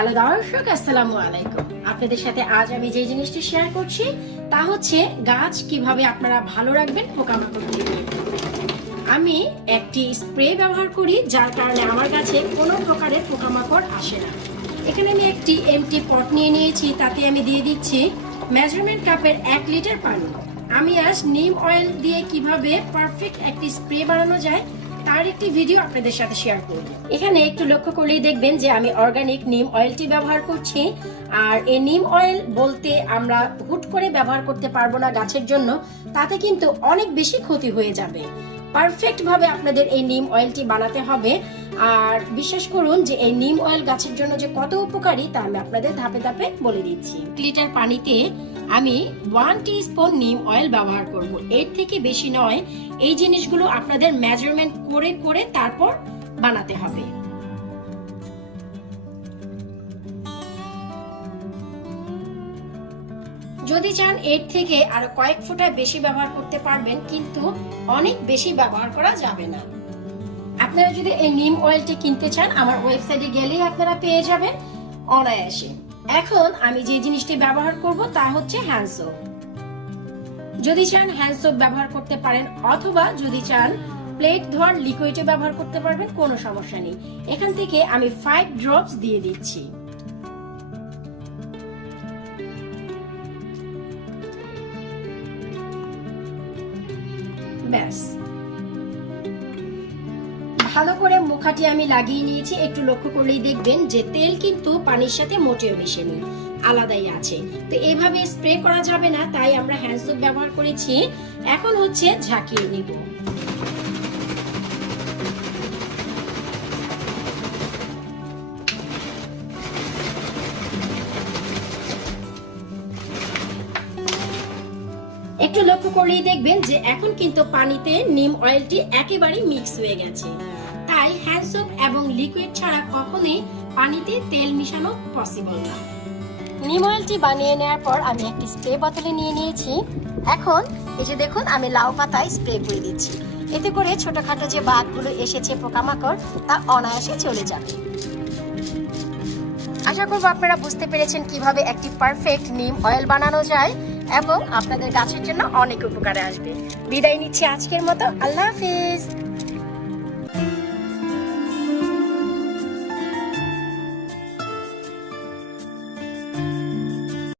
Hello দর্শক, আসসালামু আলাইকুম। আপনাদের সাথে আজ আমি যে জিনিসটি শেয়ার করছি তা হচ্ছে গাছ কিভাবে আপনারা ভালো রাখবেন পোকামাকড় থেকে। আমি একটি স্প্রে ব্যবহার করি যার কারণে আমার গাছে কোনো প্রকারের পোকামাকড় আসে না। এখানে আমি একটি এমটি পট নিয়ে নিয়েছি, তাতে আমি দিয়ে দিচ্ছি মেজারমেন্ট কাপের 1 লিটার পানি। আমি আজ নিম অয়েল দিয়ে কিভাবে পারফেক্ট একটি স্প্রে বানানো যায় তার একটি ভিডিও আপনাদের সাথে শেয়ার করব। এখানে একটু লক্ষ্য করলেই দেখবেন যে আমি অর্গানিক নিম অয়েলটি ব্যবহার করছি। আর এই নিম অয়েল বলতে আমরা হুট করে ব্যবহার করতে পারবো না গাছের জন্য, তাতে কিন্তু অনেক বেশি ক্ষতি হয়ে যাবে। পারফেক্ট ভাবে আপনাদের এই নিম অয়েলটি বানাতে হবে। আর বিশ্বাস করুন যে এই নিম অয়েল গাছের জন্য যে কত উপকারী তা আমি আপনাদের ধাপে ধাপে বলে দিচ্ছি। 1 লিটার পানিতে আমি 1 টিস্পুন নিম অয়েল ব্যবহার করব, এর থেকে বেশি নয়। এই জিনিসগুলো আপনাদের মেজারমেন্ট করে করে তারপর বানাতে হবে। যদি চান এর থেকে আরো কয়েক ফোঁটা বেশি ব্যবহার করতে পারবেন, কিন্তু অনেক বেশি ব্যবহার করা যাবে না। আপনারা যদি এই নিম অয়েলটি কিনতে চান আমার ওয়েবসাইটে গেলেই আপনারা পেয়ে যাবেন অনায়াসে। এখন আমি যে জিনিসটি ব্যবহার করব তা হচ্ছে হ্যান্ড সোপ। যদি চান হ্যান্ড সোপ ব্যবহার করতে পারেন, অথবা যদি চান প্লেট ধোয়ার লিকুইডে ব্যবহার করতে পারবেন, কোনো সমস্যা নেই। এখান থেকে আমি 5 ড্রপস দিয়ে দিচ্ছি। ব্যাস, ভালো করে মুখাটি আমি লাগিয়ে নিয়েছি। একটু লক্ষ্য করলেই দেখবেন যে তেল কিন্তু পানির সাথে মোটেও মেশেনি, আলাদাই আছে। তো এইভাবে স্প্রে করা যাবে না, তাই আমরা হ্যান্ড সোপ ব্যবহার করেছি। এখন হচ্ছে ঝাঁকিয়ে নিব। একটু লক্ষ্য করলেই দেখবেন যে এখন কিন্তু পানিতে নিম অয়েলটি একেবারে মিক্স হয়ে গেছে। তাই হ্যান্ড সোপ এবং লিকুইড ছাড়া কখনোই পানিতে তেল মিশানো পসিবল না। নিম অয়েলটি বানিয়ে নেওয়ার পর আমি একটি স্প্রে বোতলে নিয়ে নিয়েছি। এখন এই যে দেখুন, আমি লাউ পাতায় স্প্রে করে দিচ্ছি। এতে করে ছোটখাটো যে বাগগুলো এসেছে পোকামাকড় তা অনায়াসে চলে যাবে। আশা করব আপনারা বুঝতে পেরেছেন কিভাবে একটি পারফেক্ট নিম অয়েল বানানো যায় এবং আপনাদের গাছের জন্য অনেক উপকারে আসবে। বিদায় নিচ্ছি আজকের মতো। আল্লাহ হাফেজ।